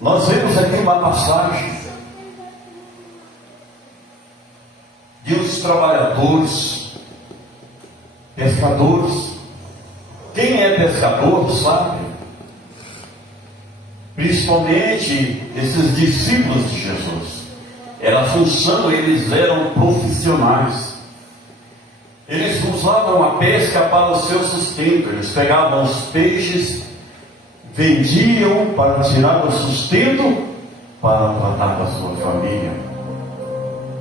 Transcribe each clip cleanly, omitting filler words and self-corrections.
Nós vemos aqui uma passagem de uns trabalhadores, pescadores. Quem é pescador sabe, principalmente esses discípulos de Jesus, era a função, eles eram profissionais. Eles usavam a pesca para o seu sustento. Eles pegavam os peixes, vendiam para tirar o sustento, para tratar da sua família.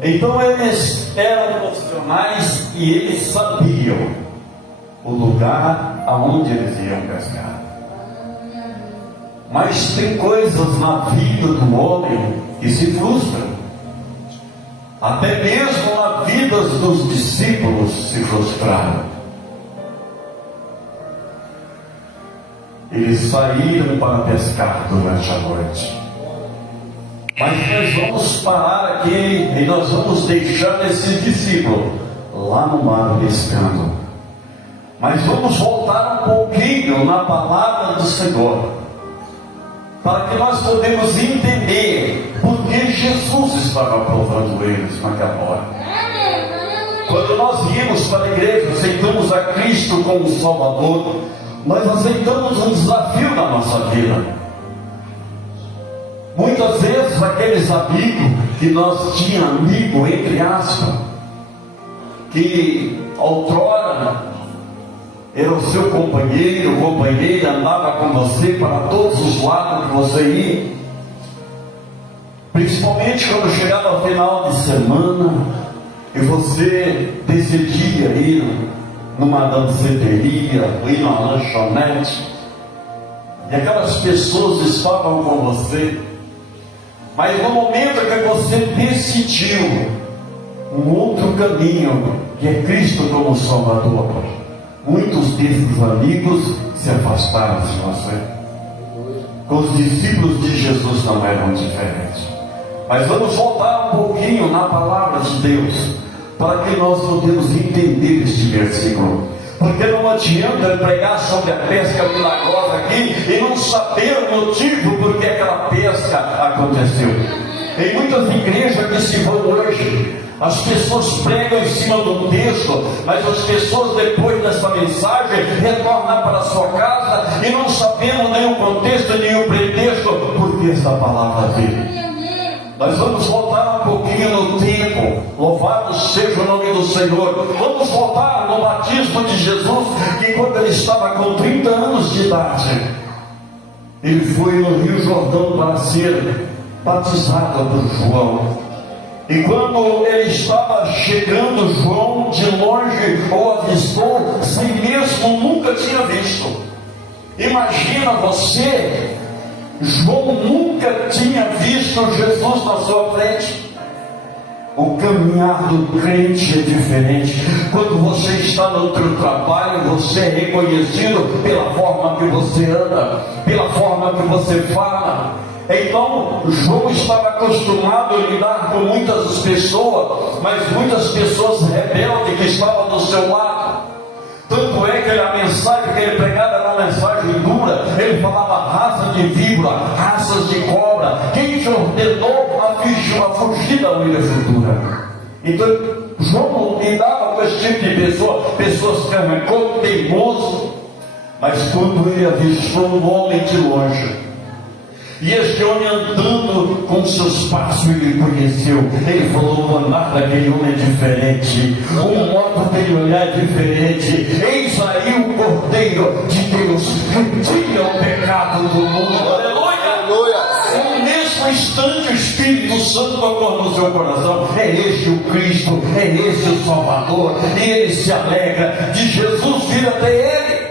Então eles eram profissionais e eles sabiam o lugar aonde eles iam pescar. Mas tem coisas na vida do homem que se frustram. Até mesmo na vida dos discípulos se frustraram. Eles saíram para pescar durante a noite. Mas nós vamos parar aqui e nós vamos deixar esse discípulo lá no mar pescando. Mas vamos voltar um pouquinho na palavra do Senhor, para que nós podemos entender por que Jesus estava provando eles naquela hora. Quando nós viemos para a igreja, aceitamos a Cristo como Salvador, nós aceitamos um desafio na nossa vida. Muitas vezes aqueles amigos que nós tínhamos, amigo entre aspas, que outrora era o seu companheiro, companheira, andava com você para todos os lados que você ia, principalmente quando chegava ao final de semana e você decidia ir numa danceteria, ir numa lanchonete, e aquelas pessoas estavam com você, mas no momento que você decidiu um outro caminho, que é Cristo como Salvador, muitos desses amigos se afastaram de você. Com os discípulos de Jesus não eram diferentes. Mas vamos voltar um pouquinho na palavra de Deus, para que nós podemos entender este versículo. Porque não adianta pregar sobre a pesca milagrosa aqui e não saber o motivo por que aquela pesca aconteceu. Em muitas igrejas que se vão hoje, as pessoas pregam em cima do texto, mas as pessoas depois dessa mensagem retornam para a sua casa e não sabendo nem o contexto nem o pretexto por que essa palavra veio. Nós vamos voltar um pouquinho no tempo. Louvado seja o nome do Senhor. Vamos voltar no batismo de Jesus, que quando ele estava com 30 anos de idade, ele foi no Rio Jordão para ser batizado por João. E quando ele estava chegando, João de longe o avistou, sem mesmo nunca tinha visto. Imagina você, João nunca tinha visto Jesus na sua frente. O caminhar do crente é diferente. Quando você está no seu trabalho, você é reconhecido pela forma que você anda, pela forma que você fala. Então, João estava acostumado a lidar com muitas pessoas, mas muitas pessoas rebeldes que estavam do seu lado. Tanto é que a mensagem que ele pregava era uma mensagem dura. Ele falava raça de víbora, raças de cobra. Quem te ordenou a fugir da ilha futura? Então, João lidava com esse tipo de pessoas carrancudas, teimoso. Mas quando ele avistou um homem de longe, e este homem andando com seus passos, ele conheceu. Ele falou: o andar daquele homem é diferente, o modo dele olhar é diferente. Eis aí o Cordeiro de Deus que tira o pecado do mundo. Aleluia! No mesmo instante o Espírito Santo tocou no seu coração. É este o Cristo, é este o Salvador. E ele se alegra de Jesus vir até ele.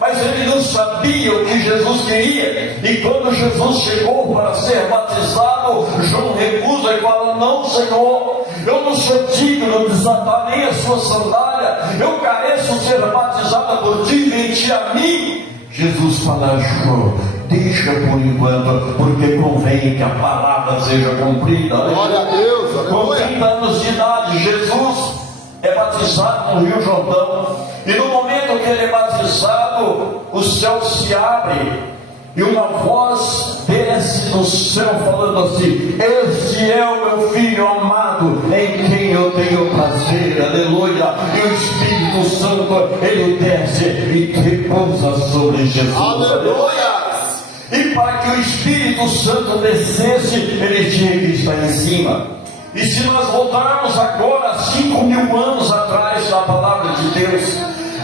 Mas ele não sabia o que Jesus queria. E quando Jesus chegou para ser batizado, João recusa e fala: não, Senhor, eu não sou digno de desatar nem a sua sandália. Eu careço ser batizado por ti, vem-te a mim. Jesus fala: João, deixa por enquanto, porque convém que a palavra seja cumprida. Glória a Deus. Com 30 anos de idade, Jesus é batizado no Rio Jordão. E no momento que ele é batizado, o céu se abre e uma voz desce do céu falando assim: este é o meu filho amado, em quem eu tenho prazer, aleluia. E o Espírito Santo, ele desce e repousa sobre Jesus, aleluia. E para que o Espírito Santo descesse, ele tinha que estar em cima. E se nós voltarmos agora 5.000 anos atrás da palavra de Deus,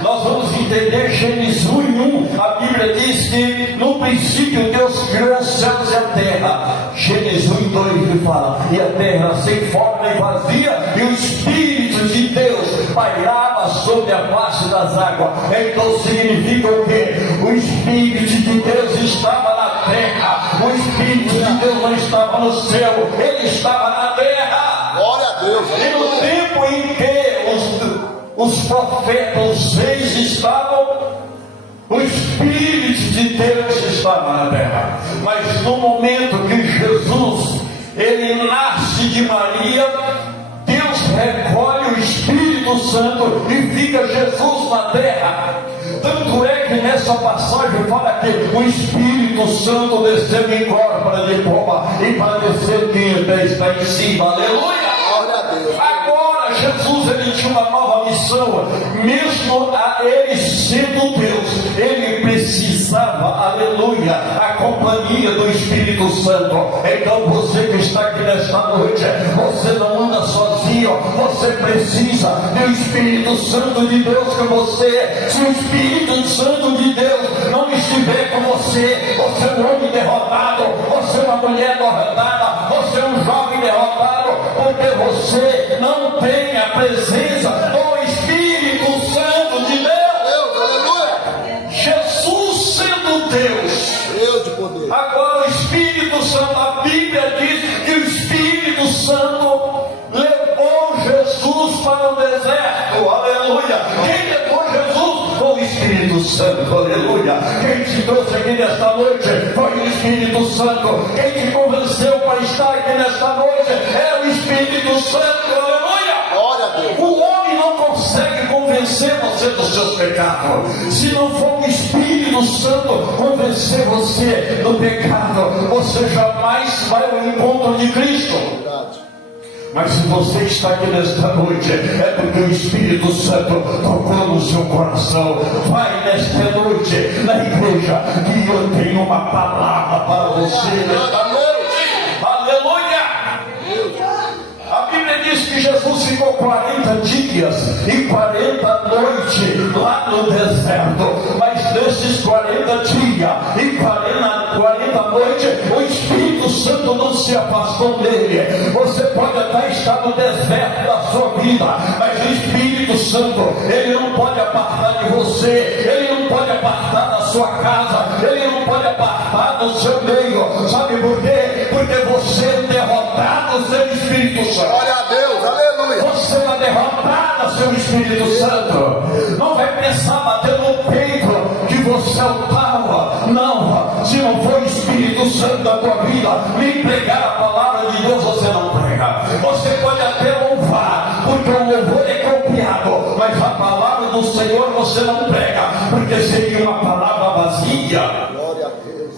nós vamos entender Gênesis 1:1. A Bíblia diz que no princípio Deus criou os céus e a terra. Gênesis 1:2 ele fala: e a terra era sem forma e vazia, e o Espírito de Deus pairava sobre a face das águas. Então significa o quê? O Espírito de Deus estava na terra. O Espírito de Deus não estava no céu, ele estava na terra. Glória a Deus. E no tempo em que os profetas, os reis estavam, o Espírito de Deus estava na terra. Mas no momento que Jesus, ele nasce de Maria, Deus recolhe o Espírito Santo e fica Jesus na terra. Tanto é que nessa passagem fala que o Espírito Santo desceu em corpo de pomba, e para descer quem está em cima, aleluia. Agora Jesus, ele tinha uma nova missão. Mesmo a ele sendo Deus, ele precisava, aleluia, a companhia do Espírito Santo. Então você que está aqui nesta noite, você não anda sozinho, você precisa do Espírito Santo de Deus com você. Se o Espírito Santo de Deus não estiver com você, você é um homem derrotado, você é uma mulher derrotada, você é um jovem derrotado, porque você não tem a presença do Espírito Santo de Deus. Aleluia. Jesus sendo Deus de poder. Agora o Espírito Santo, a Bíblia diz que o Espírito Santo levou Jesus para o deserto, aleluia. Quem levou Jesus foi o Espírito Santo, aleluia. Quem te trouxe aqui nesta noite foi o Espírito Santo. Quem te convenceu para estar aqui nesta noite é o Espírito Santo, aleluia. Glória a Deus. O homem não consegue convencer você dos seus pecados se não for o Espírito Santo convencer você do pecado. Você jamais vai ao encontro de Cristo. Mas se você está aqui nesta noite, é porque o Espírito Santo tocou no seu coração. Vai nesta noite na igreja, que eu tenho uma palavra para você nesta noite. Aleluia! A Bíblia diz que Jesus ficou 40 dias e 40 noites lá no deserto. Mas nesses 40 dias e 40 noites, o Espírito Santo não se afastou dele. Você pode até estar no deserto da sua vida, mas o Espírito Santo, ele não pode apartar de você, ele não pode apartar da sua casa, ele não pode apartar do seu meio. Sabe por quê? Porque você é derrotado sem o Espírito Santo. Glória a Deus, aleluia. Você é derrotado sem o Espírito Santo. Não vai pensar bater no peito que você é o tal. Não, se não for o Espírito Santo da tua vida me pregar a palavra de Deus, você não prega. Você pode até louvar, porque o louvor é copiado, mas a palavra do Senhor você não prega, porque seria uma palavra vazia. Glória a Deus.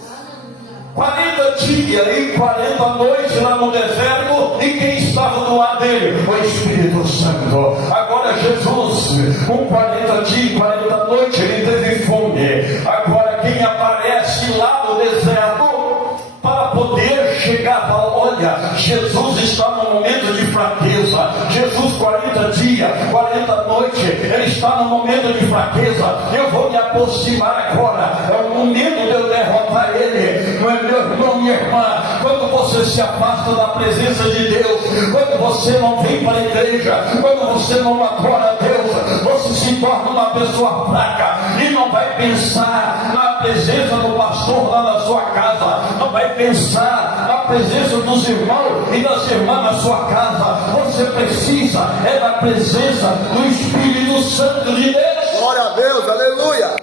40 dias e 40 noites lá no deserto, e quem estava do lado dele? O Espírito Santo. Agora Jesus, com 40 dias e 40 noites, ele teve fome. Agora quem aparece lá no deserto para poder chegar, fala: olha, Jesus está num momento de fraqueza. Jesus 40 dias, 40 noites, ele está num momento de fraqueza. Eu vou me aproximar agora, é o momento de eu derrotar ele. Não é, meu irmão, minha irmã? Quando você se afasta da presença de Deus, quando você não vem para a igreja, quando você não adora a Deus, você se torna uma pessoa fraca e não vai pensar na presença do pastor lá na sua casa, não vai pensar na presença dos irmãos e das irmãs na sua casa. Você precisa da presença do Espírito Santo de Deus. Glória a Deus, aleluia.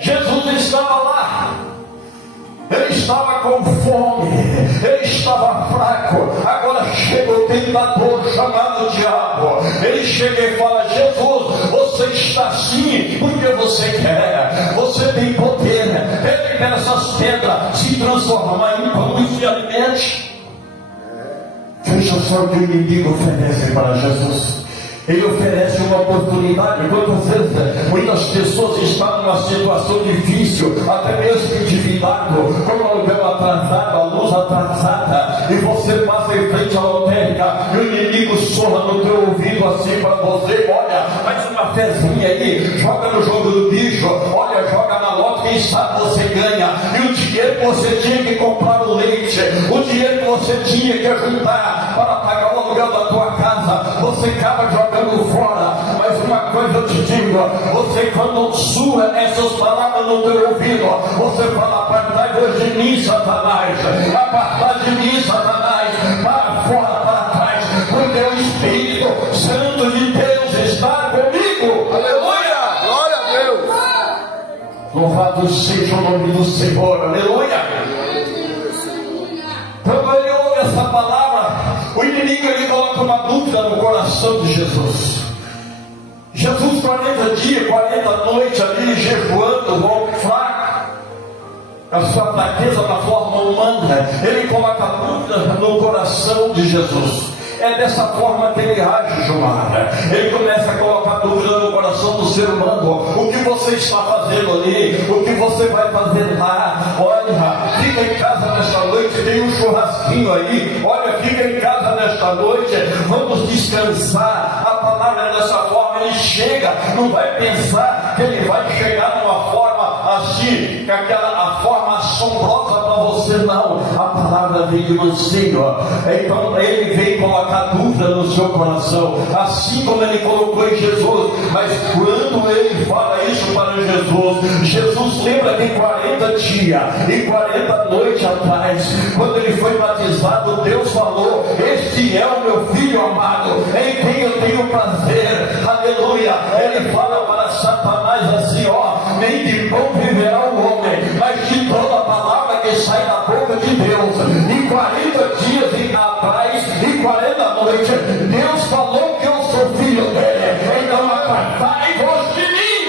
Jesus estava lá, ele estava com fome, ele estava fraco. Agora chega o tentador chamado diabo. Ele chega e fala: Jesus, você está assim porque você quer, você tem poder. Ele para essas pedras se transformar em pão e se alimente. Veja só o que o inimigo oferece para Jesus. Ele oferece uma oportunidade. Quantas vezes muitas pessoas estão numa situação difícil, até mesmo endividado, com o aluguel atrasado, a luz atrasada, e você passa em frente à lotérica e o inimigo sorra no teu ouvido assim para você: olha, faz uma fezinha aí, joga no jogo do bicho, olha, joga na lote, quem sabe você ganha. E o dinheiro que você tinha que comprar o leite, o dinheiro que você tinha que juntar para pagar o aluguel da tua casa, você acaba jogando fora. Mas uma coisa eu te digo: você, quando sua essas palavras no teu ouvido, você fala: apartai de mim, Satanás, apartai de mim, Satanás, para fora, para trás, porque o Espírito Santo de Deus está comigo. Aleluia! Glória a Deus! Louvado seja o nome do Senhor. Aleluia! Quando ele ouve essa palavra, o inimigo ele coloca uma dúvida no coração de Jesus. Jesus, 40 dias, 40 noites ali, jejuando, volta fraco, a sua fraqueza na forma humana, ele coloca a dúvida no coração de Jesus. É dessa forma que ele age, Gilmar. Ele começa a colocar dúvida no coração do ser humano. O que você está fazendo ali? O que você vai fazer lá? Olha, fica em casa nesta noite, tem um churrasquinho aí. Olha, fica em casa nesta noite, vamos descansar. A palavra é dessa forma. Ele chega, não vai pensar que ele vai chegar numa forma assim, que a forma assombrosa para você, não. A palavra vem de mansinho. Então ele vem colocar dúvida no seu coração, assim como ele colocou em Jesus. Mas quando ele fala isso para Jesus, Jesus lembra de 40 dias e 40 noites atrás, quando ele foi batizado, Deus falou: este é o meu filho amado, em quem eu tenho prazer. Aleluia. Ele fala para Satanás assim: ó, nem de pão viverá o homem, mas de toda a palavra que sai da boca de Deus. E 40 dias atrás e 40 noites, Deus falou que eu sou filho dele. Então apartai-vos de mim.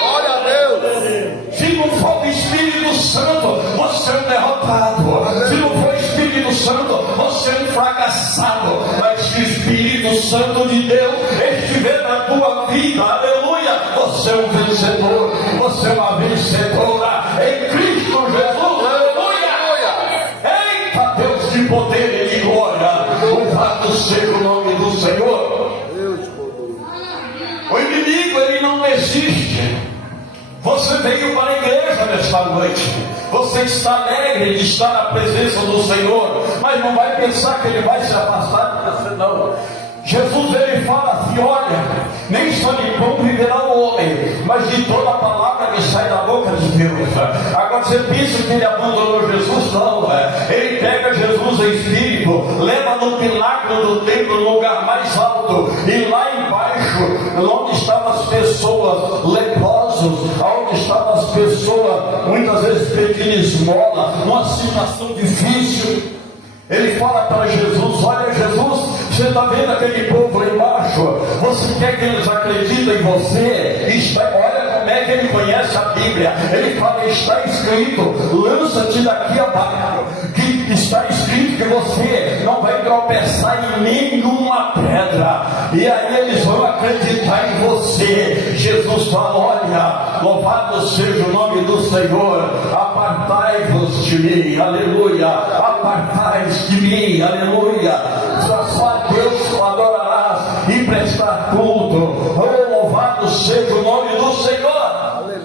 Glória a Deus! Se não for o Espírito Santo, você é um derrotado. Se não for o Espírito Santo, você é um fracassado. Mas se o Espírito Santo de Deus estiver na tua vida, aleluia, você é um vencedor. Você é uma vencedora em Cristo Jesus. De poder e de glória, louvado seja o nome do Senhor. O inimigo ele não desiste. Você veio para a igreja nesta noite, você está alegre de estar na presença do Senhor, mas não vai pensar que ele vai se afastar de você, não. Jesus ele fala assim: olha, nem só de pão viverá o homem, mas de toda a palavra que sai da boca de Deus. Agora você pensa que ele abandonou Jesus? Não, ele pega Jesus em espírito, leva no pináculo do templo, no lugar mais alto, e lá embaixo, onde estavam as pessoas leprosos, onde estavam as pessoas muitas vezes pedindo esmola, numa situação difícil, ele fala para Jesus: olha, Jesus, você está vendo aquele povo lá embaixo? Você quer que eles acreditem em você? Olha como é que ele conhece a Bíblia. Ele fala: está escrito, lança-te daqui abaixo, que está escrito que você não vai tropeçar em nenhuma pedra. E aí eles vão acreditar em você. Jesus fala: olha, louvado seja o nome do Senhor, apartai-vos de mim, aleluia, apartai-vos de mim, aleluia. Só Deus adorarás e prestar culto. Oh, louvado seja o nome do Senhor.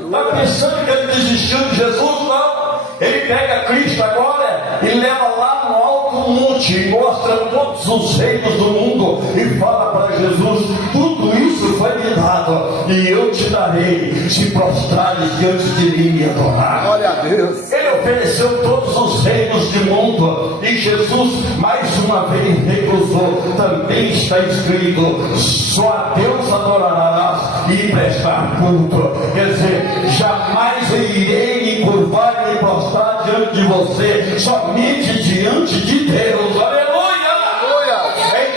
Está pensando que ele desistiu de Jesus? Não. Ele pega Cristo agora e leva lá no alto monte e mostra todos os reinos do mundo e fala para Jesus: tudo isso foi me dado e eu te darei se prostrares diante de mim e adorar. Glória a Deus. Ele ofereceu todos os reinos do mundo e Jesus mais uma vez recusou. Também está escrito: só a Deus adorarás e prestar culto. Quer dizer, jamais irei me curvar e me prostrar diante de você, somente diante de Deus. Aleluia! Aleluia.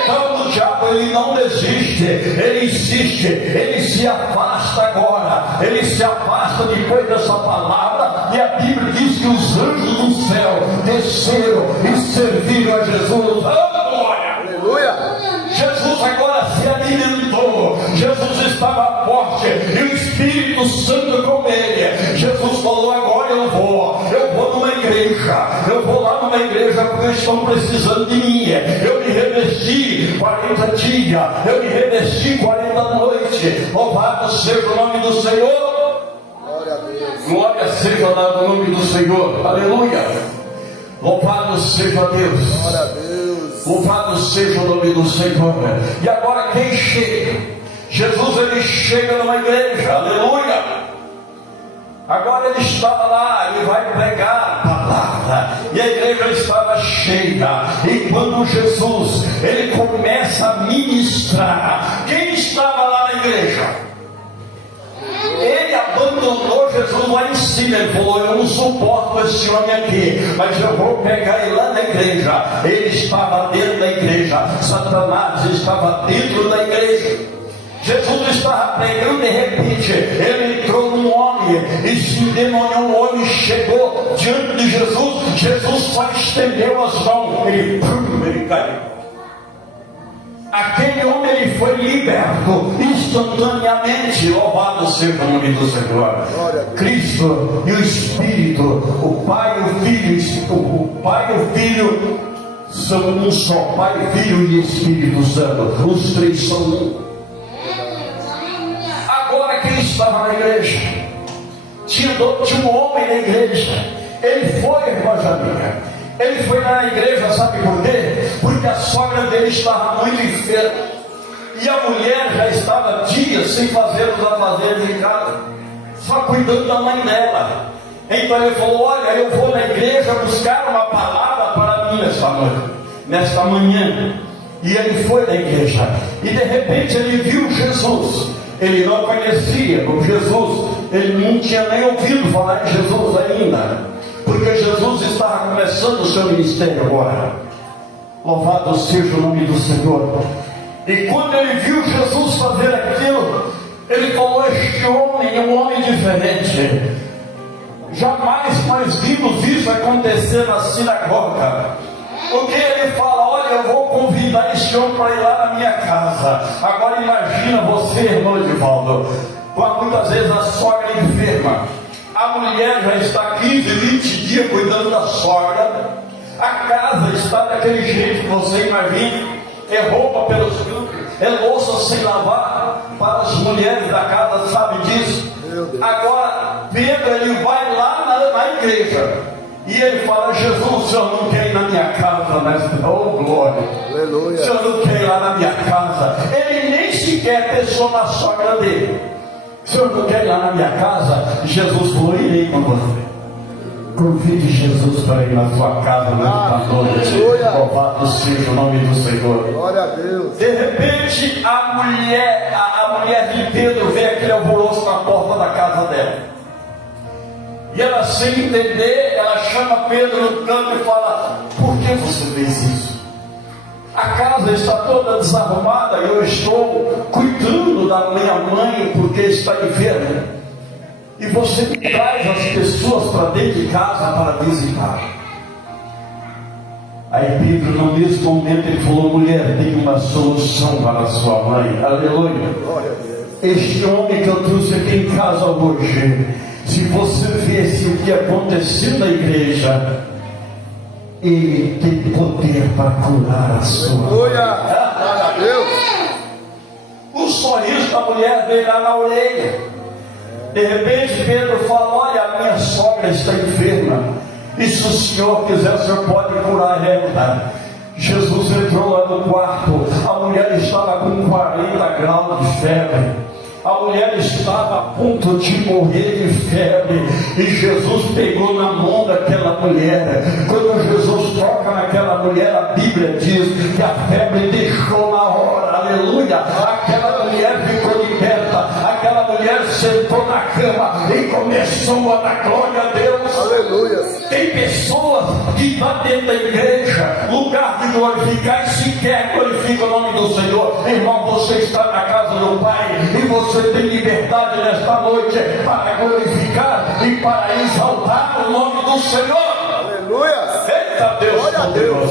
Então o diabo ele não desiste. ele insiste, ele se afasta agora, ele se afasta depois dessa palavra, e a Bíblia diz que os anjos do céu desceram e serviram a Jesus. Aleluia. Jesus agora se alimentou, Jesus estava forte, e o Espírito Santo com ele. Jesus falou: agora eu vou numa igreja, eu vou lá numa igreja porque eles estão precisando de mim. Eu me revesti 40 dias, eu me revesti 40 noites. Louvado seja o nome do Senhor. Glória a Deus. Glória seja dado o nome do Senhor. Aleluia. Louvado seja Deus. Glória a Deus. Louvado seja o nome do Senhor. E agora quem chega? Jesus, ele chega numa igreja. Aleluia. Agora ele estava lá, ele vai pregar a palavra, e a igreja estava cheia. E quando Jesus, ele começa a ministrar, quem estava lá na igreja? Ele abandonou Jesus lá em cima. Ele falou: eu não suporto esse homem aqui, mas eu vou pegar ele lá na igreja. Ele estava dentro da igreja, Satanás estava dentro da igreja. Jesus estava pregando, de repente ele entrou num homem e se endemoniou. Um homem chegou diante de Jesus. Jesus só estendeu as mãos, ele caiu. Aquele homem, ele foi liberto instantaneamente. Louvado seja o nome do Senhor. Cristo e o Espírito, o Pai e o Filho são um só. Pai, Filho e Espírito Santo, os três são um. Agora quem estava na igreja? Tinha um homem na igreja. Ele foi, irmã Jamila, ele foi lá na igreja, sabe por quê? Porque a sogra dele estava muito enferma, e a mulher já estava dias sem fazer os afazeres em casa, só cuidando da mãe dela. Então ele falou: olha, eu vou na igreja buscar uma palavra para mim nesta manhã. E ele foi na igreja, e de repente ele viu Jesus. Ele não conhecia o Jesus, ele não tinha nem ouvido falar de Jesus ainda, porque Jesus estava começando o seu ministério agora. Louvado seja o nome do Senhor. E quando ele viu Jesus fazer aquilo, ele falou: este homem é um homem diferente. Jamais nós vimos isso acontecer na sinagoga. Porque ele fala: olha, eu vou convidar esse homem para ir lá na minha casa. Agora imagina você, irmão Edivaldo, muitas vezes a sogra é enferma, a mulher já está 15, 20 dias cuidando da sogra, a casa está daquele jeito que você imagina, é roupa pelos cantos, é louça sem lavar, para as mulheres da casa sabem disso. Agora Pedro, ele vai lá na igreja, e ele fala: Jesus, o senhor não quer ir na minha casa nesta? Oh, glória! Aleluia. O senhor não quer ir lá na minha casa? Ele nem sequer pensou na sogra dele. O senhor não quer ir lá na minha casa? Jesus falou: irei com você. Convide Jesus para ir na sua casa nesta noite. Louvado seja o nome do Senhor. Glória a Deus. De repente a mulher de Pedro vê aquele alvoroço na porta da casa dela. E ela, sem entender, ela chama Pedro no canto e fala: por que você fez isso? A casa está toda desarrumada e eu estou cuidando da minha mãe porque está enferma. E você traz as pessoas para dentro de casa para visitar. Aí Pedro, no mesmo momento, ele falou: mulher, tem uma solução para a sua mãe. Aleluia. Este homem que eu trouxe aqui em casa hoje, se você visse o que aconteceu na igreja, ele tem poder para curar a sua. Glória a Deus. O sorriso da mulher veio lá na orelha. De repente Pedro fala: olha, a minha sogra está enferma, e se o senhor quiser, o senhor pode curar ela. Jesus entrou lá no quarto, a mulher estava com 40 graus de febre. A mulher estava a ponto de morrer de febre, e Jesus pegou na mão daquela mulher. Quando Jesus toca naquela mulher, a Bíblia diz que a febre deixou na hora. Aleluia. Aquela mulher ficou liberta, aquela mulher sentou na cama e começou a dar glória a Deus. Aleluia. Tem pessoas que estão dentro da igreja, lugar de glorificar, e se quer, glorifica o nome do Senhor. Irmão, você está na casa do Pai e você tem liberdade nesta noite para glorificar e para exaltar o nome do Senhor. Aleluia. Eita Deus, Glória a Deus.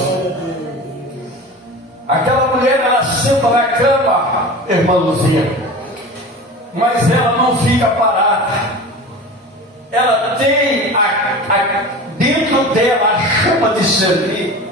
Aquela mulher, ela senta na cama, irmã Luzia, mas ela não fica parada. Ela tem dentro dela a chama de servir.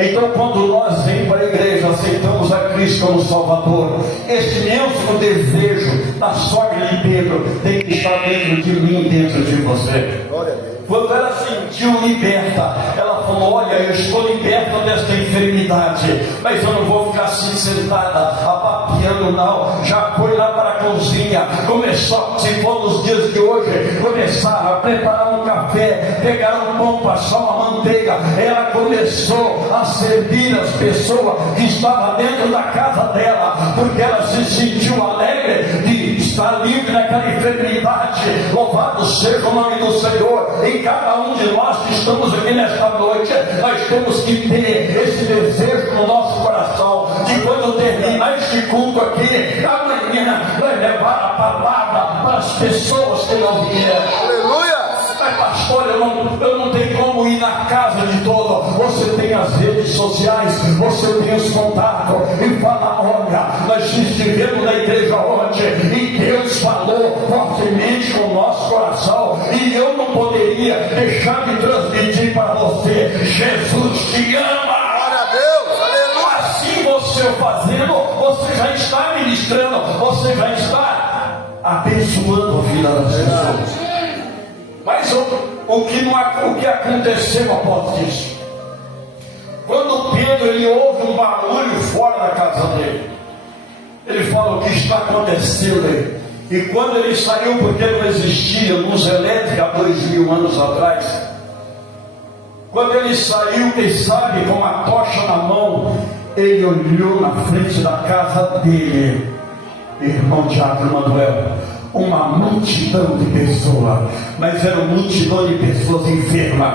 Então, quando nós vem para a igreja, aceitamos a Cristo como Salvador, esse mesmo desejo da sogra de Pedro tem que estar dentro de mim, dentro de você. Glória a Deus. Quando ela sentiu liberta, ela falou: olha, eu estou liberta desta enfermidade, mas eu não vou ficar assim sentada, apapiando não. Já foi lá para a cozinha, começou, se for nos dias de hoje, começaram a preparar um café, pegaram um pão, passar uma manteiga. Ela começou a servir as pessoas que estavam dentro da casa dela, porque ela se sentiu alegre de estar livre daquela enfermidade. Louvado seja o nome do Senhor. E cada um de nós que estamos aqui nesta noite, nós temos que ter esse desejo no nosso coração, de quando terminar este culto aqui, amanhã vai levar a palavra para as pessoas que não vieram. Aleluia. Mas pastor, eu não tenho como ir na casa de todo. Você tem as redes sociais, você tem os contatos, e fala: olha, nós estivemos na igreja ontem e Deus falou fortemente com o nosso coração, e eu não poderia deixar de transmitir para você: Jesus te ama. Glória a Deus. Aleluia. Assim você fazendo, você já está ministrando, você já está abençoando a vida das pessoas. Mas o que aconteceu após isso? Quando Pedro ele ouve um barulho fora da casa dele, ele fala: o que está acontecendo? E quando ele saiu, porque não existia luz elétrica há 2000 anos atrás, quando ele saiu, quem sabe, com a tocha na mão, ele olhou na frente da casa dele, irmão Tiago Manuel, uma multidão de pessoas, mas era uma multidão de pessoas enfermas,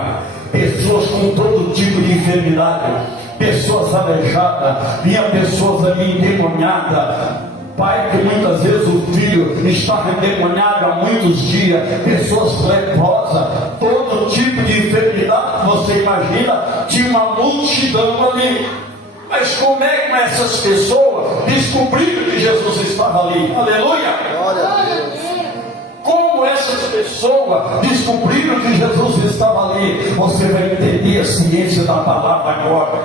pessoas com todo tipo de enfermidade, pessoas aleijadas, vinha pessoas ali endemoniadas, pai que muitas vezes o filho estava endemoniado há muitos dias, pessoas leprosas, todo tipo de enfermidade que você imagina, tinha uma multidão ali. Mas como é que essas pessoas descobriram que Jesus estava ali? Aleluia! Glória a Deus. Como essas pessoas descobriram que Jesus estava ali? Você vai entender a ciência da palavra agora.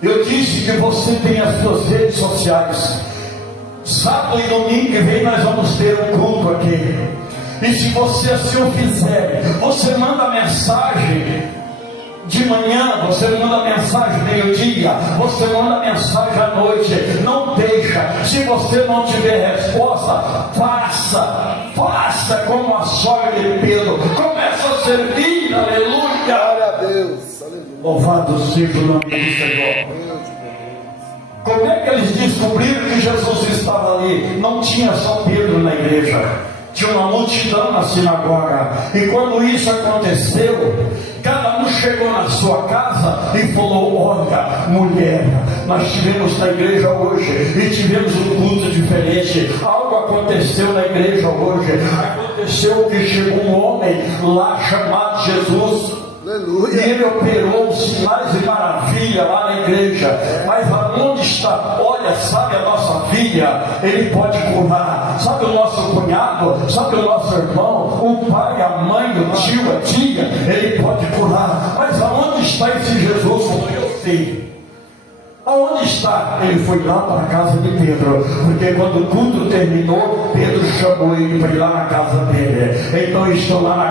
Eu disse que você tem as suas redes sociais. Sábado e domingo que vem nós vamos ter um culto aqui. E se você assim o fizer, você manda mensagem de manhã, você manda mensagem meio-dia, você manda mensagem à noite. Não deixa. Se você não tiver resposta, faça como a sogra de Pedro. Começa a servir. Aleluia. Glória a Deus. Aleluia. Louvado seja o nome do Senhor. Como é que eles descobriram que Jesus estava ali? Não tinha só Pedro na igreja, tinha uma multidão na sinagoga. E quando isso aconteceu, cada um chegou na sua casa e falou: olha, mulher, nós tivemos na igreja hoje e tivemos um culto diferente. Algo aconteceu na igreja hoje. Aconteceu que chegou um homem lá chamado Jesus. Aleluia. E ele operou sinais e maravilha lá na igreja. Mas aonde está? Olha, sabe a nossa filha? Ele pode curar. Sabe o nosso cunhado? Sabe o nosso irmão? O pai, a mãe, o tio, a tia? Ele pode curar. Mas aonde está esse Jesus? Eu sei. Aonde está? Ele foi lá para a casa de Pedro, porque quando o culto terminou, Pedro chamou ele para ir lá na casa dele. Então eu estou lá na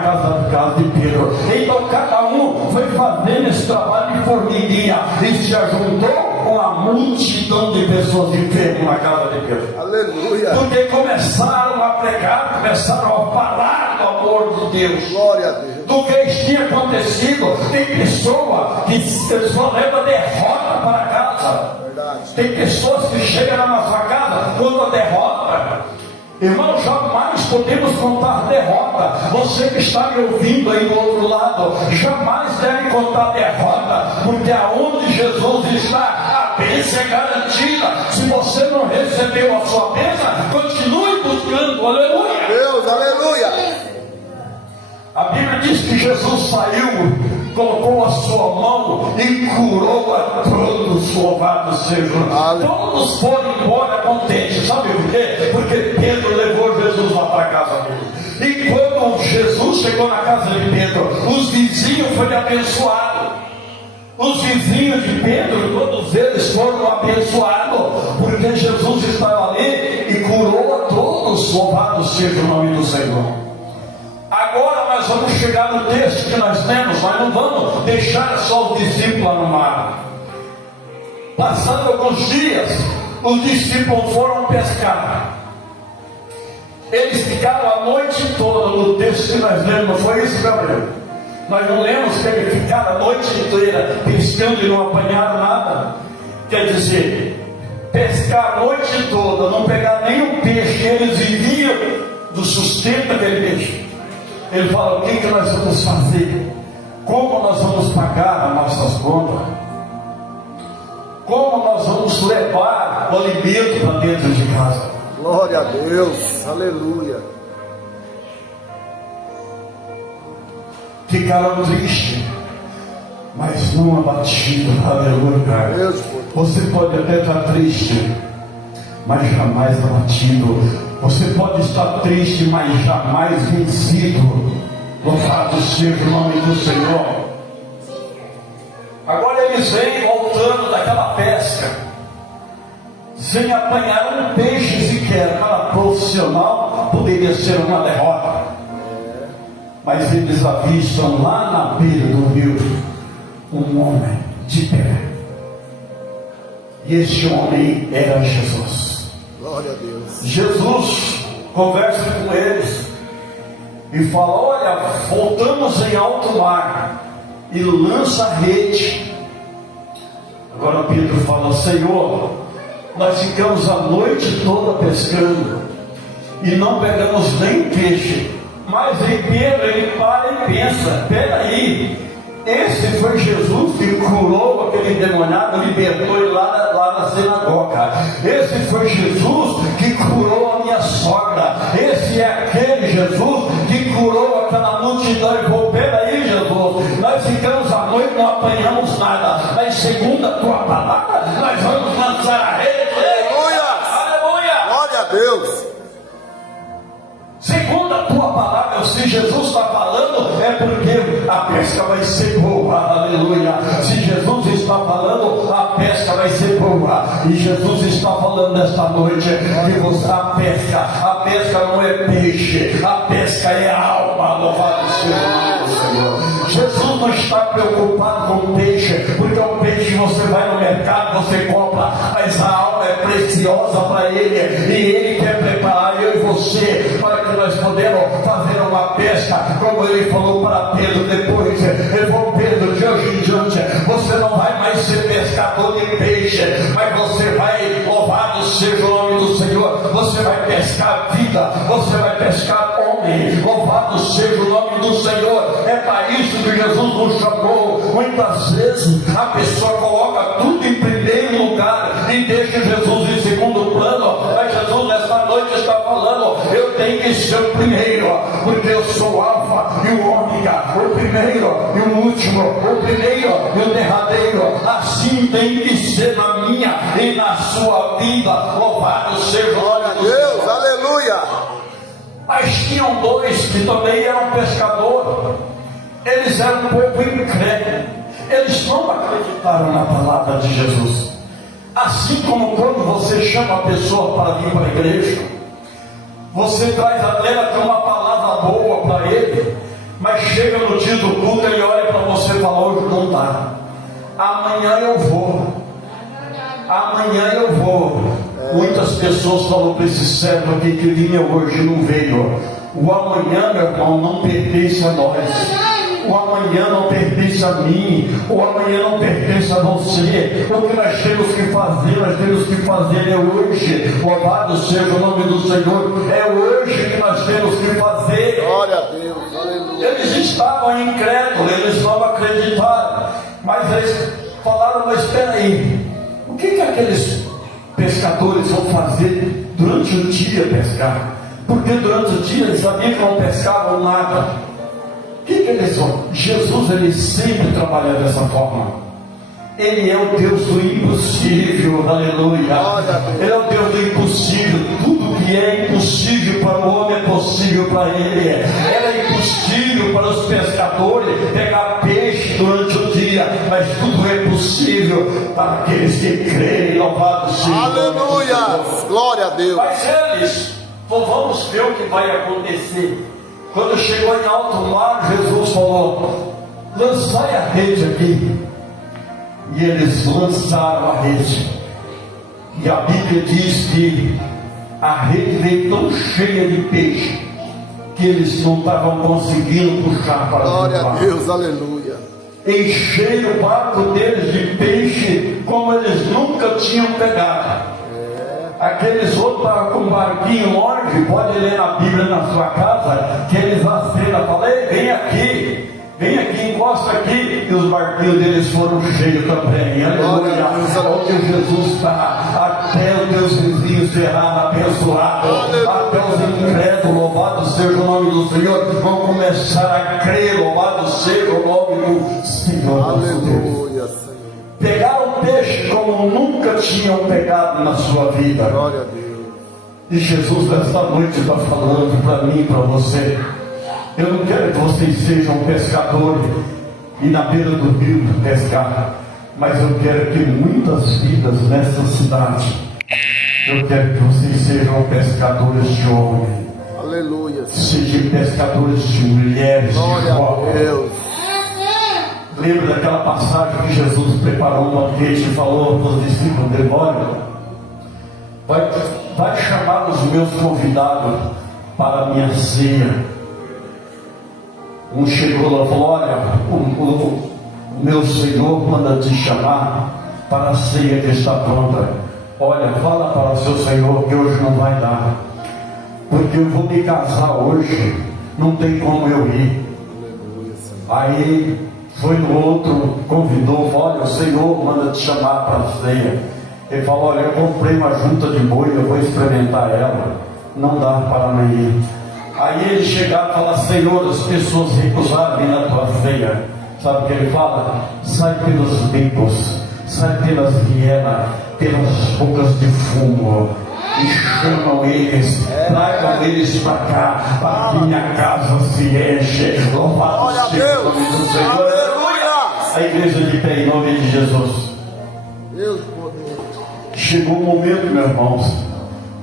casa de Pedro. Então cada um foi fazendo esse trabalho de formiguinha e se ajuntou com a multidão de pessoas enfermas na casa de Pedro. Aleluia. Porque começaram a pregar, começaram a falar do amor de Deus, Glória a Deus. do que tinha acontecido. Tem pessoa que só leva derrota para casa. Verdade. Tem pessoas que chegam na nossa casa quando a derrota. Irmão, jamais podemos contar derrota. Você que está me ouvindo aí do outro lado, jamais deve contar derrota, porque aonde Jesus está, a bênção é garantida. Se você não recebeu a sua bênção, continue buscando. Aleluia. Deus, aleluia. A Bíblia diz que Jesus saiu, colocou a sua mão e curou a todos. Louvado seja. Todos foram embora contentes. Sabe por quê? Porque Pedro levou Jesus lá para casa dele. E quando Jesus chegou na casa de Pedro, os vizinhos foram abençoados. Os vizinhos de Pedro, todos eles foram abençoados, porque Jesus estava ali e curou a todos. Louvado seja o nome do Senhor. Agora nós vamos chegar no texto que nós temos, mas não vamos deixar só os discípulos lá no mar. Passando alguns dias, os discípulos foram pescar. Eles ficaram a noite toda no texto que nós lemos, não foi isso, Gabriel? Nós não lemos que eles ficaram a noite inteira pescando e não apanharam nada. Quer dizer, pescar a noite toda, não pegar nenhum peixe, eles viviam do sustento daquele peixe. Ele fala: o que nós vamos fazer? Como nós vamos pagar as nossas contas? Como nós vamos levar o alimento para dentro de casa? Glória a Deus, aleluia. Ficaram tristes, mas não abatidos. Aleluia. Deus, você pode até estar triste, mas jamais abatido. Você pode estar triste, mas jamais vencido. Louvado seja o nome do Senhor. Agora eles vêm voltando daquela pesca, sem apanhar um peixe sequer. Para profissional poderia ser uma derrota, mas eles avistam lá na beira do rio um homem de pé, e este homem era Jesus. Glória a Deus. Jesus conversa com eles e fala: olha, voltamos em alto mar e lança a rede. Agora Pedro fala: Senhor, nós ficamos a noite toda pescando e não pegamos nem peixe. Mas em Pedro ele para e pensa: peraí, esse foi Jesus que curou aquele endemoniado, libertou ele lá na sinagoga. Esse foi Jesus que curou a minha sogra. Esse é aquele Jesus que curou aquela multidão. E vou: peraí, Jesus, nós ficamos a noite, não apanhamos nada, mas segundo a tua palavra, nós vamos lançar a rede. Aleluia! Aleluia! Glória a Deus! Segundo a tua palavra, se Jesus está falando, é porque a pesca vai ser boa. Aleluia. Se Jesus está falando, a pesca vai ser boa. E Jesus está falando nesta noite que você, a pesca não é peixe, a pesca é alma. Louvado seja o nome do Senhor. Jesus não está preocupado com peixe, porque o peixe você vai no mercado, você compra, mas a alma é preciosa para ele, e ele quer preparar eu e você para que nós podemos fazer uma pesca, como ele falou para Pedro depois. Ele falou: Pedro, de hoje em diante você não vai mais ser pescador de peixe, mas você vai, louvado seja o nome do Senhor, você vai pescar vida, você vai pescar homem. Louvado seja o nome do Senhor. É para isso que Jesus nos chamou. Muitas vezes a pessoa coloca tudo em primeiro lugar e deixa Jesus em segundo plano, mas Jesus nesta noite está falando: eu tenho que ser o primeiro, porque eu sou o alfa e o ômega, o primeiro e o último, o primeiro e o derradeiro. Assim tem que ser na minha e na sua vida. Louvado seja o nome do Deus, Senhor. aleluia! Mas tinham dois que também eram pescadores. Eles eram um povo incrédulo, eles não acreditaram na palavra de Jesus. Assim como quando você chama a pessoa para vir para a igreja, você traz até uma palavra boa para ele, mas chega no dia do culto, ele olha para você e fala: hoje não dá, amanhã eu vou, amanhã eu vou. Muitas pessoas falam para esse servo aqui que vinha hoje não veio. O amanhã, meu irmão, não pertence a nós. O amanhã não pertence a mim, o amanhã não pertence a você. O que nós temos que fazer é hoje. Louvado seja o nome do Senhor. É hoje que nós temos que fazer. Glória a Deus, aleluia. Eles estavam incrédulos, eles não acreditaram, mas eles falaram: mas espera aí, o que a aqueles pescadores vão fazer durante o dia pescar? Porque durante o dia eles sabiam que não pescavam nada. O que eles vão? Jesus, ele sempre trabalha dessa forma. Ele é o Deus do impossível, aleluia. Ele é o Deus do impossível. Tudo que é impossível para o homem é possível para ele. Era impossível para os pescadores pegar peixe durante o dia, mas tudo é possível para aqueles que creem. Louvado seja. Aleluia. Glória a Deus. Mas eles, vamos ver o que vai acontecer. Quando chegou em alto mar, Jesus falou: lançai a rede aqui. E eles lançaram a rede. E a Bíblia diz que a rede veio tão cheia de peixe que eles não estavam conseguindo puxar para Glória o a barco. Deus, aleluia. Encheram o barco deles de peixe como eles nunca tinham pegado. Aqueles outros estavam com um barquinho longe. Pode ler na Bíblia na sua casa, que eles acenam, falei, vem aqui, encosta aqui, e os barquinhos deles foram cheios também. Aleluia. Onde Jesus está, até os teus vizinhos serão abençoados, até os incrédulos, louvado seja o nome do Senhor, vão começar a crer, louvado seja o nome do Senhor. Aleluia, Senhor. Pegaram peixe como nunca tinham pegado na sua vida. Glória a Deus. E Jesus nesta noite está falando para mim e para você: eu não quero que vocês sejam pescadores e na beira do rio pescar, mas eu quero que muitas vidas nessa cidade, eu quero que vocês sejam pescadores de homens, Aleluia. sejam pescadores de mulheres, de Glória a jovens. Deus. Lembra daquela passagem que Jesus preparou um banquete e falou para os discípulos dele: olha, vai chamar os meus convidados para a minha ceia. Um chegou lá e falou: olha, o meu Senhor manda te chamar para a ceia que está pronta. Olha, fala para o seu Senhor que hoje não vai dar, porque eu vou me casar hoje, não tem como eu ir. Aí foi no outro, convidou, olha, o Senhor manda te chamar para a ceia. Ele falou: olha, eu comprei uma junta de boi, eu vou experimentar ela, não dá para não ir. Aí ele chegar e falar: Senhor, as pessoas recusaram vir na tua ceia. Sabe o que ele fala? Sai pelos becos, sai pelas vielas, pelas bocas de fumo, e chamam eles, tragam eles para cá, para que minha casa se enche. Louvado seja o nome do Senhor. Aleluia. A igreja de pé em nome de Jesus. Deus poder. Chegou o momento, meus irmãos,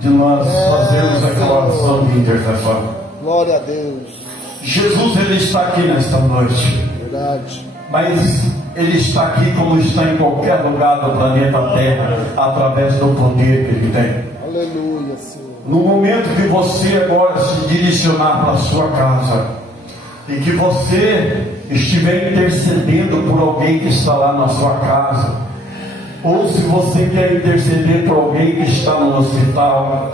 de nós fazermos aquela oração de intercessão. Glória a Deus. Jesus, ele está aqui nesta noite, Verdade. mas ele está aqui como está em qualquer lugar do planeta Terra, através do poder que ele tem. Aleluia, Senhor. No momento que você agora se direcionar para a sua casa e que você estiver intercedendo por alguém que está lá na sua casa, ou se você quer interceder por alguém que está no hospital,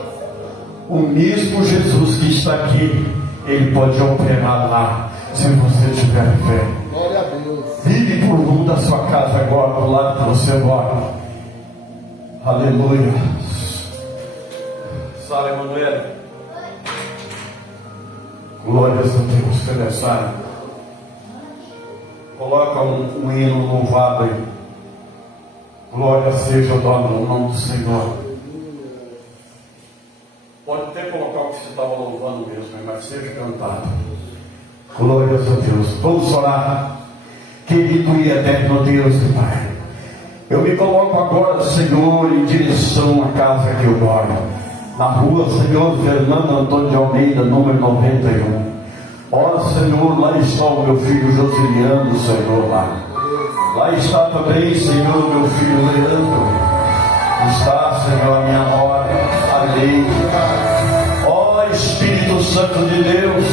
o mesmo Jesus que está aqui, ele pode operar lá, se você tiver fé. Glória a Deus. Vire por um da sua casa agora, do lado que você mora. Aleluia. Sara Emanuel. Glórias a Deus. Cadê Sara? Coloca um hino louvado aí. Glória seja o nome do Senhor. Pode até colocar o que você estava louvando mesmo, mas seja cantado. Glórias a Deus. Vamos orar. Querido e eterno Deus e Pai, eu me coloco agora, Senhor, em direção à casa que eu moro, na rua, Senhor, Fernando Antônio de Almeida, número 91. Ó Senhor, lá está o meu filho Josiliano, Senhor, lá está também, Senhor, o meu filho Leandro, está, Senhor, a minha nora, a Leite. Ó Espírito Santo de Deus,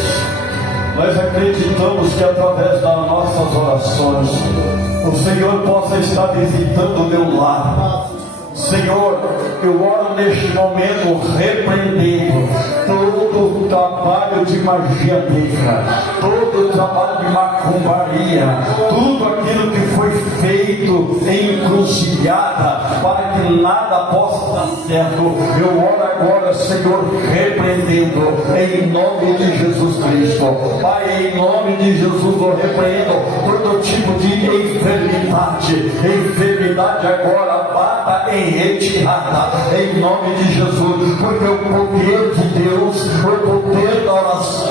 nós acreditamos que através das nossas orações o Senhor possa estar visitando o meu lar. Senhor, eu oro neste momento repreendendo todo o trabalho de magia negra, todo o trabalho de macumbaria, tudo aquilo que foi feito em encruzilhada para que nada possa dar certo. Eu oro agora, Senhor, repreendendo em nome de Jesus Cristo. Pai, em nome de Jesus eu repreendo todo tipo de enfermidade. Enfermidade agora bata em retirada em nome de Jesus, porque o poder de Deus, o poder da oração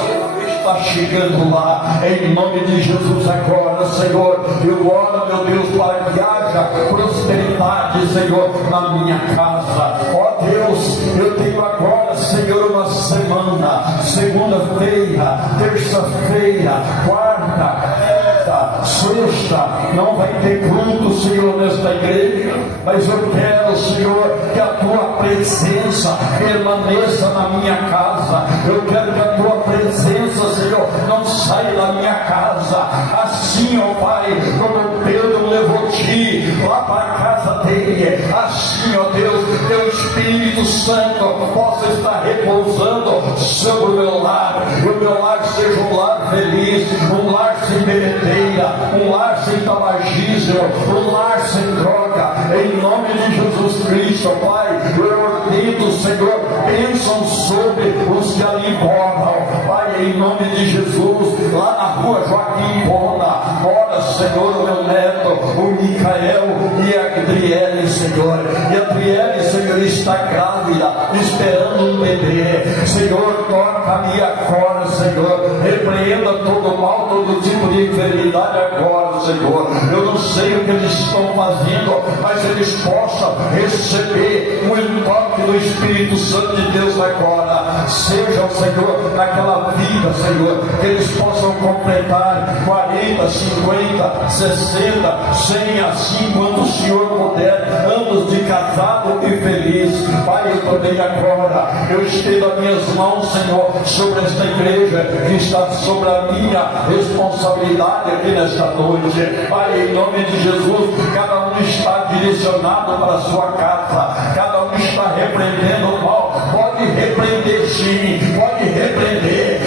está chegando lá, em nome de Jesus agora, Senhor. Eu oro, meu Deus, para que haja prosperidade, Senhor, na minha casa. Ó Deus, eu tenho agora, Senhor, uma semana, segunda-feira, terça-feira, quarta, quinta, sexta, não vai ter culto, Senhor, nesta igreja, mas eu quero, Senhor, que a tua presença permaneça na minha casa. Eu quero que a tua presença, Senhor, não saia da minha casa. Assim, ó Pai, como Pedro levou ti lá para a casa dele, assim, ó Deus, teu Espírito Santo possa estar repousando sobre o meu lar, e o meu lar seja um lar feliz, um lar sem bebedeira, um lar sem tabagismo, um lar sem droga, em nome de Jesus Cristo, Pai. Eu ordeno, Senhor, bênção sobre os que ali moram, Pai, em nome de Jesus. Lá na rua Joaquim Bona mora, Senhor, o meu neto, o Micael e a Adriele, Senhor. E a Adriele, Senhor, está grávida, esperando um bebê. Senhor, toca-me agora, Senhor. Repreenda todo mal, todo tipo de enfermidade agora, Senhor. Eu não sei o que eles estão fazendo, mas eles possam receber um toque do Espírito Santo de Deus agora. Seja o Senhor naquela vida, Senhor, que eles possam completar 40, 50, 60, 100, assim quando o Senhor puder, anos de casado e feliz. Pai, eu também agora, eu estendo as minhas mãos, Senhor, sobre esta igreja que está sobre a minha responsabilidade aqui nesta noite. Pai, em nome de Jesus, cada um está direcionado para a sua casa, cada um está repreendendo o mal. Pode repreender, sim, pode repreender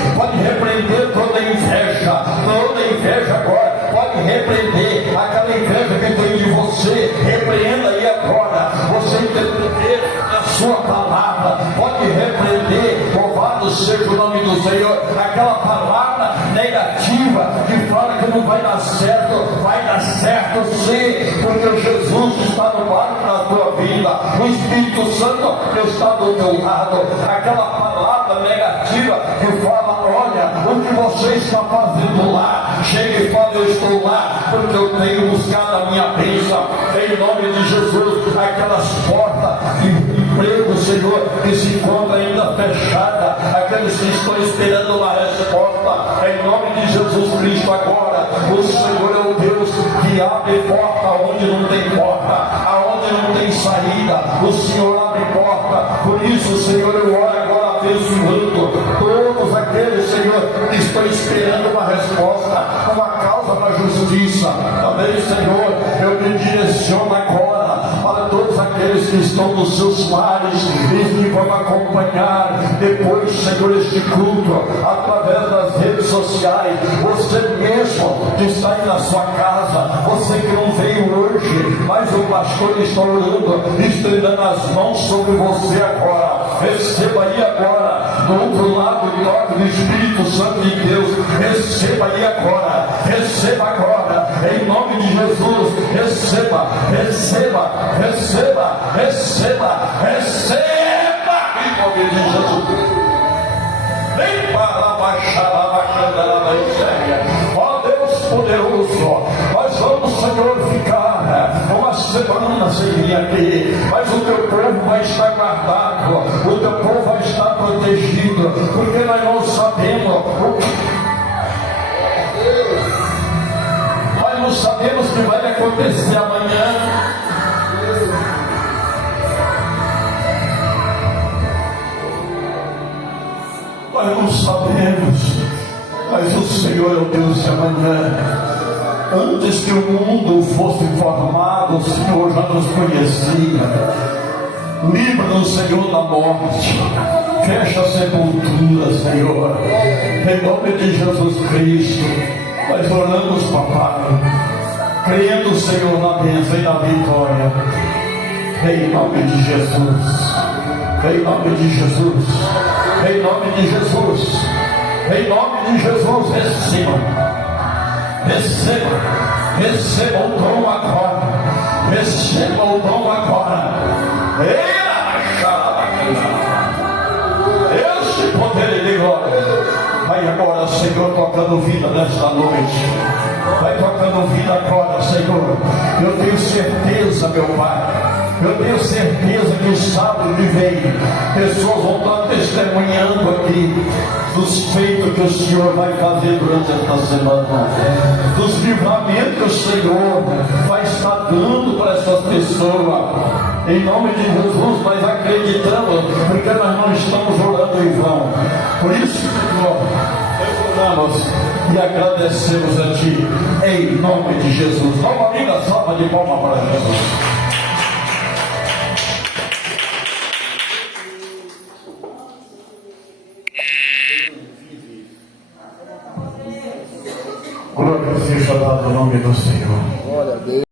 toda inveja agora, pode repreender aquela inveja que tem de você, repreenda aí agora. Você entender a sua palavra, pode repreender, louvado seja o nome do Senhor, aquela palavra negativa que fala que não vai dar certo sim, porque Jesus está no barco na tua vida, o Espírito Santo está do teu lado. Aquela palavra negativa que fala, olha, o que você está fazendo lá, chega e fala, eu estou lá porque eu tenho buscado a minha bênção, em nome de Jesus. Aquelas portas de emprego, Senhor, que se encontra ainda fechada, aqueles que estão esperando uma resposta, em nome de Jesus Cristo agora, o Senhor é o Deus que abre porta onde não tem porta, aonde não tem saída, o Senhor abre porta. Por isso, Senhor, eu oro agora abençoando todos aqueles, Senhor, que estão esperando uma resposta, uma causa na justiça. Também, Senhor, eu me direciono agora para todos aqueles que estão nos seus lares e que vão acompanhar depois, Senhor, este culto através das redes sociais. Você mesmo que está aí na sua casa, você que não veio hoje, mas o pastor está orando, estendendo as mãos sobre você agora. Receba aí agora, do outro lado, o toque do Espírito Santo de Deus. Receba aí agora, receba agora, em nome de Jesus. Receba, receba, receba, receba, receba, em nome de Jesus. Vem para baixar a bacana da miséria. Ó Deus poderoso, nós vamos, Senhor, ficar uma semana sem vir aqui, mas o teu povo vai estar guardado, o teu povo vai estar protegido, porque nós não sabemos o que. Nós não sabemos o que vai acontecer amanhã. Nós não sabemos, mas o Senhor é o Deus de amanhã. Antes que o mundo fosse formado, o Senhor já nos conhecia. Livra-nos, Senhor, da morte. Fecha a sepultura, Senhor. Em nome de Jesus Cristo, nós oramos, papai, crendo, Senhor, na bênção e na vitória. Em nome de Jesus. Em nome de Jesus. Em nome de Jesus. Em nome de Jesus. Receba. Receba. Receba o dom agora. Receba o dom agora. Esse poder de glória. Vai agora, Senhor, tocando vida nesta noite. Vai tocando vida agora, Senhor. Eu tenho certeza, meu Pai. Eu tenho certeza que sábado que vem, pessoas vão estar testemunhando aqui dos feitos que o Senhor vai fazer durante esta semana, dos livramentos que o Senhor vai estar dando para essas pessoas. Em nome de Jesus, nós acreditamos, porque nós não estamos orando em vão. Por isso, Senhor, nós oramos e agradecemos a Ti, em nome de Jesus. Dá uma linda salva de palmas para Jesus. Glória seja dada ao nome do Senhor.